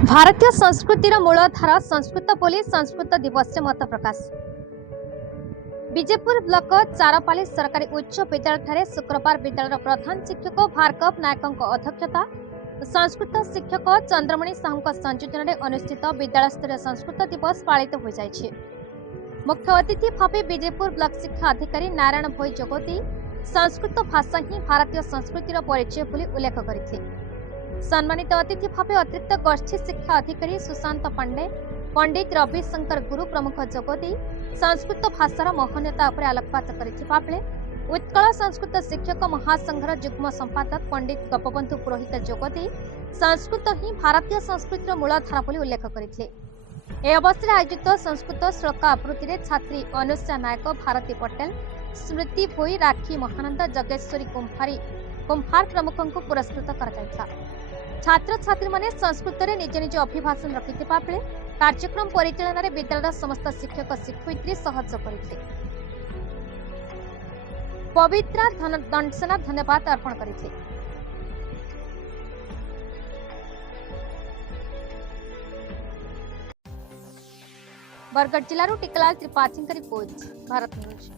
भारतीय संस्कृतिर मूलधारा संस्कृत बोली संस्कृत दिवस से मत प्रकाश। विजेपुर ब्लॉक चारपाली सरकारी उच्च विद्यालय शुक्रवार विद्यालय प्रधान शिक्षक भार्गव नायक अध्यक्षता संस्कृत शिक्षक चंद्रमणि साहू संयोजन में अनुष्ठित विद्यालय स्तरीय संस्कृत दिवस पालित हो जाए। मुख्य अतिथि भाव विजेपुर ब्लॉक शिक्षा अधिकारी नारायण भोई जोगदी संस्कृत भाषा ही भारतीय संस्कृतिर परिचय बोली उल्लेख करते। सम्मानित अतिथि भाव अतिरिक्त गोष्ठी शिक्षा अधिकारी सुशांत पांडे पंडित रविशंकर गुरु प्रमुख जोगदी संस्कृत भाषार महनीयता उपर आलोकपात करथिबा उत्कल संस्कृत शिक्षक महासंघर युग्म संपादक पंडित गोपबंधु पुरोहित जोगदी संस्कृत ही भारतीय संस्कृतिर मूलधारा बोली उल्लेख करथिले। ए अवसर आयोजित संस्कृत श्लोक आवृत्ति छात्री अनुष्या नायक भारती पटेल स्मृति भोई राखी महानंद जगेश्वरी कुंभार प्रमुखों को पुरस्कृत कर छात्र छात्री माने संस्कृत में निज निज अभिभाषण रखिथिबा बेले कार्यक्रम परिचालन में विद्यालय समस्त शिक्षक शिक्षयित्री सहयोग करते। पवित्रा दंडसेना धन्यवाद अर्पण करते। बरगढ़ जिलूर टिकलाल त्रिपाठी रिपोर्ट भारत न्यूज।